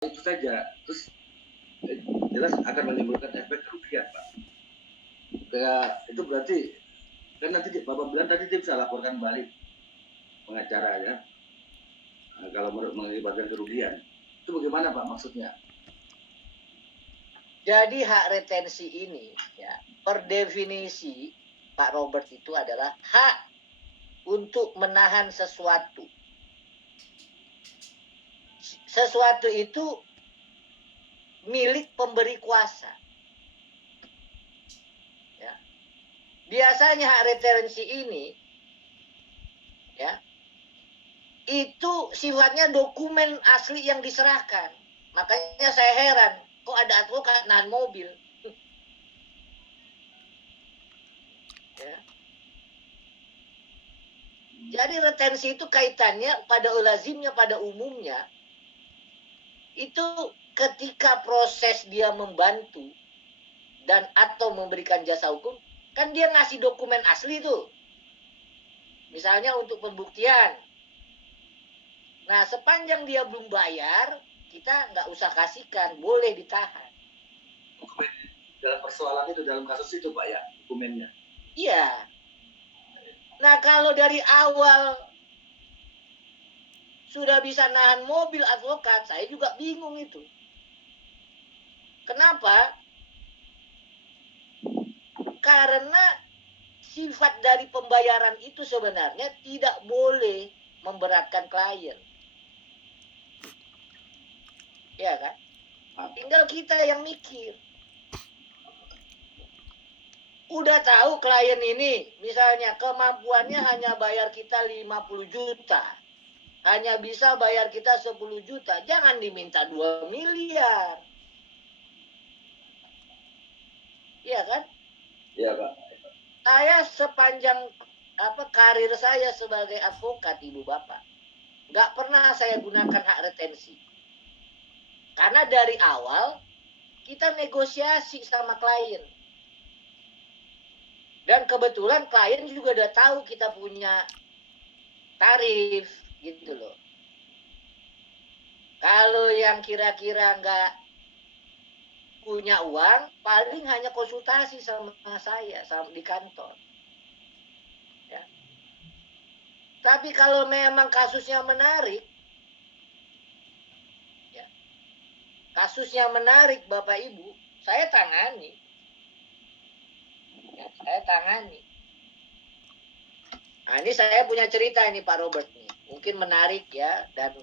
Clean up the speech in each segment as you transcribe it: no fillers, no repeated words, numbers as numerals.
itu saja, terus jelas akan menimbulkan efek kerugian, Pak. Kayak itu berarti kan nanti Bapak bilang tadi dia bisa laporkan balik pengacara ya, kalau mengakibatkan kerugian. Itu bagaimana Pak maksudnya? Jadi hak retensi ini ya, per definisi Pak Robert itu adalah hak untuk menahan sesuatu. Sesuatu itu milik pemberi kuasa. Ya. Biasanya hak retensi ini ya itu sifatnya dokumen asli yang diserahkan. Makanya saya heran, kok ada advokat nahan mobil? Ya. Jadi retensi itu kaitannya pada lazimnya, pada umumnya itu ketika proses dia membantu dan atau memberikan jasa hukum, kan dia ngasih dokumen asli tuh. Misalnya untuk pembuktian. Nah, sepanjang dia belum bayar, kita nggak usah kasihkan, boleh ditahan. Dokumen dalam persoalan itu, dalam kasus itu Pak ya, dokumennya. Iya. Nah, kalau dari awal sudah bisa nahan mobil advokat, saya juga bingung itu. Kenapa? Karena sifat dari pembayaran itu sebenarnya tidak boleh memberatkan klien. Ya kan? Tinggal kita yang mikir. Udah tahu klien ini, misalnya kemampuannya hanya bayar kita 50 juta. Hanya bisa bayar kita 10 juta. Jangan diminta 2 miliar. Iya kan? Iya Pak. Saya sepanjang karir saya sebagai advokat, Ibu Bapak, nggak pernah saya gunakan hak retensi. Karena dari awal kita negosiasi sama klien. Dan kebetulan klien juga udah tahu kita punya tarif gitu loh. Kalau yang kira-kira nggak punya uang, paling hanya konsultasi sama saya di kantor. Ya. Tapi kalau memang kasusnya menarik, ya, kasusnya menarik Bapak Ibu, saya tangani. Ya, saya tangani. Nah, ini saya punya cerita ini Pak Robert nih. Mungkin menarik ya, dan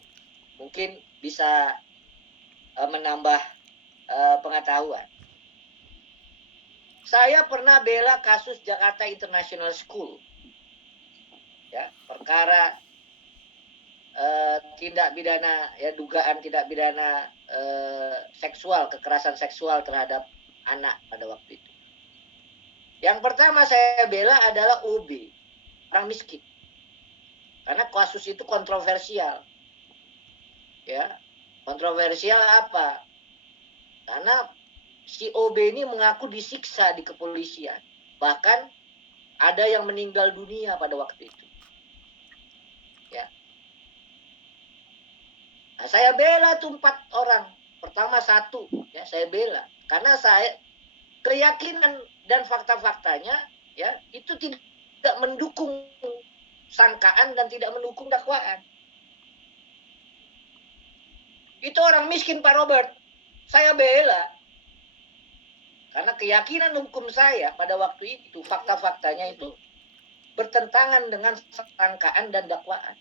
mungkin bisa menambah pengetahuan. Saya pernah bela kasus Jakarta International School. Ya, perkara tindak pidana ya, dugaan tindak pidana seksual, kekerasan seksual terhadap anak pada waktu itu. Yang pertama saya bela adalah OB, orang miskin. Karena kasus itu kontroversial. Ya, kontroversial apa? Karena si OB ini mengaku disiksa di kepolisian. Bahkan ada yang meninggal dunia pada waktu itu. Ya. Nah, saya bela tuh 4 orang. Pertama 1, ya saya bela. Karena saya keyakinan dan fakta-faktanya ya itu tidak mendukung sangkaan dan tidak mendukung dakwaan. Itu orang miskin Pak Robert. Saya bela. Karena keyakinan hukum saya pada waktu itu, fakta-faktanya itu bertentangan dengan sangkaan dan dakwaan.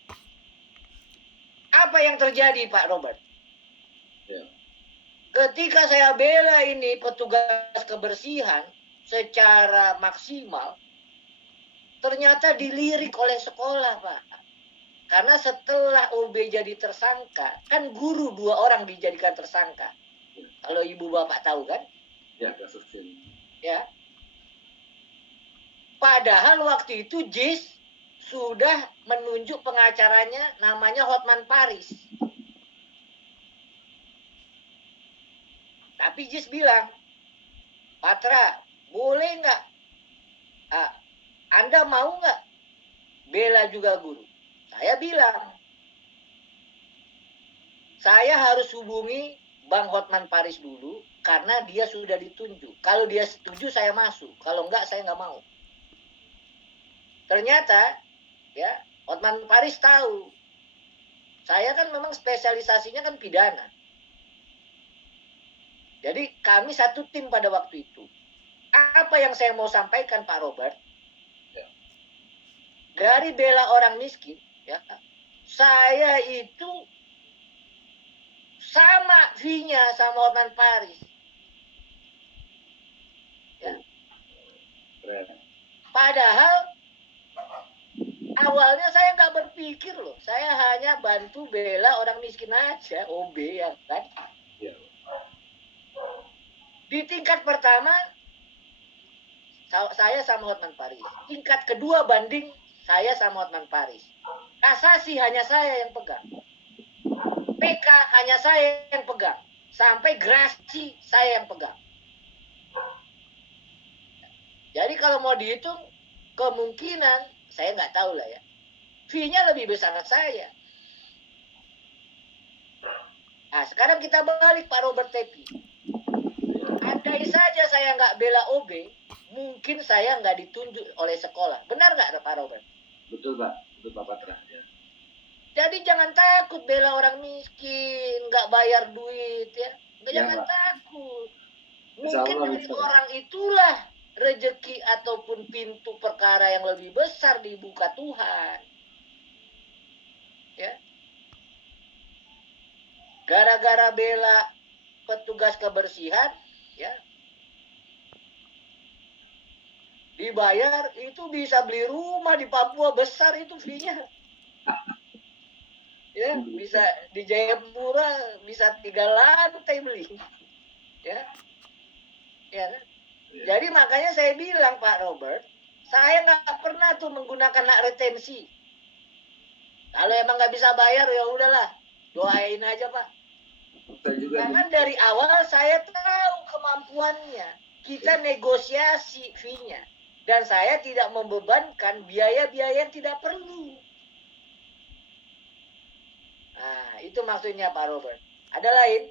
Apa yang terjadi Pak Robert? Ya. Ketika saya bela ini petugas kebersihan secara maksimal, ternyata dilirik oleh sekolah Pak. Karena setelah OB jadi tersangka, kan guru 2 orang dijadikan tersangka. Kalau Ibu Bapak tahu kan? Ya, kasus ini. Ya. Padahal waktu itu JIS sudah menunjuk pengacaranya namanya Hotman Paris. Tapi JIS bilang, Patra, boleh nggak? Anda mau nggak bela juga guru? Saya bilang, saya harus hubungi Bang Hotman Paris dulu karena dia sudah ditunjuk. Kalau dia setuju saya masuk, kalau enggak saya nggak mau. Ternyata ya Hotman Paris tahu saya kan memang spesialisasinya kan pidana. Jadi kami satu tim pada waktu itu. Apa yang saya mau sampaikan Pak Robert? Dari bela orang miskin, ya, saya itu sama fee-nya sama Hotman Paris. Ya. Padahal awalnya saya nggak berpikir loh, saya hanya bantu bela orang miskin aja, OB ya kan. Ya. Di tingkat pertama saya sama Hotman Paris. Tingkat kedua banding saya sama Hotman Paris. Kasasi hanya saya yang pegang. PK hanya saya yang pegang. Sampai gerasi saya yang pegang. Jadi kalau mau dihitung kemungkinan saya nggak tahu lah ya. Fee-nya lebih besar saya. Nah, sekarang kita balik Pak Robert Tepi. Andai saja saya nggak bela OB, mungkin saya nggak ditunjuk oleh sekolah. Benar nggak Pak Robert? Betul Pak, betul Pak Patra. Ya. Jadi jangan takut bela orang miskin, nggak bayar duit ya. Jangan Pak. takut. Insya Mungkin Allah dari bisa. orang itulah rezeki ataupun pintu perkara yang lebih besar dibuka Tuhan. Ya. Gara-gara bela petugas kebersihan, ya, dibayar itu bisa beli rumah di Papua besar itu fee-nya. Ya, bisa di Jayapura bisa 3 lantai beli. Ya. Ya kan? Jadi makanya saya bilang Pak Robert, saya nggak pernah tuh menggunakan hak retensi. Kalau emang nggak bisa bayar ya udahlah, doain aja Pak. Karena dari awal saya tahu kemampuannya. Kita negosiasi fee-nya. Dan saya tidak membebankan biaya-biaya yang tidak perlu. Nah, itu maksudnya Pak Robert. Ada lain?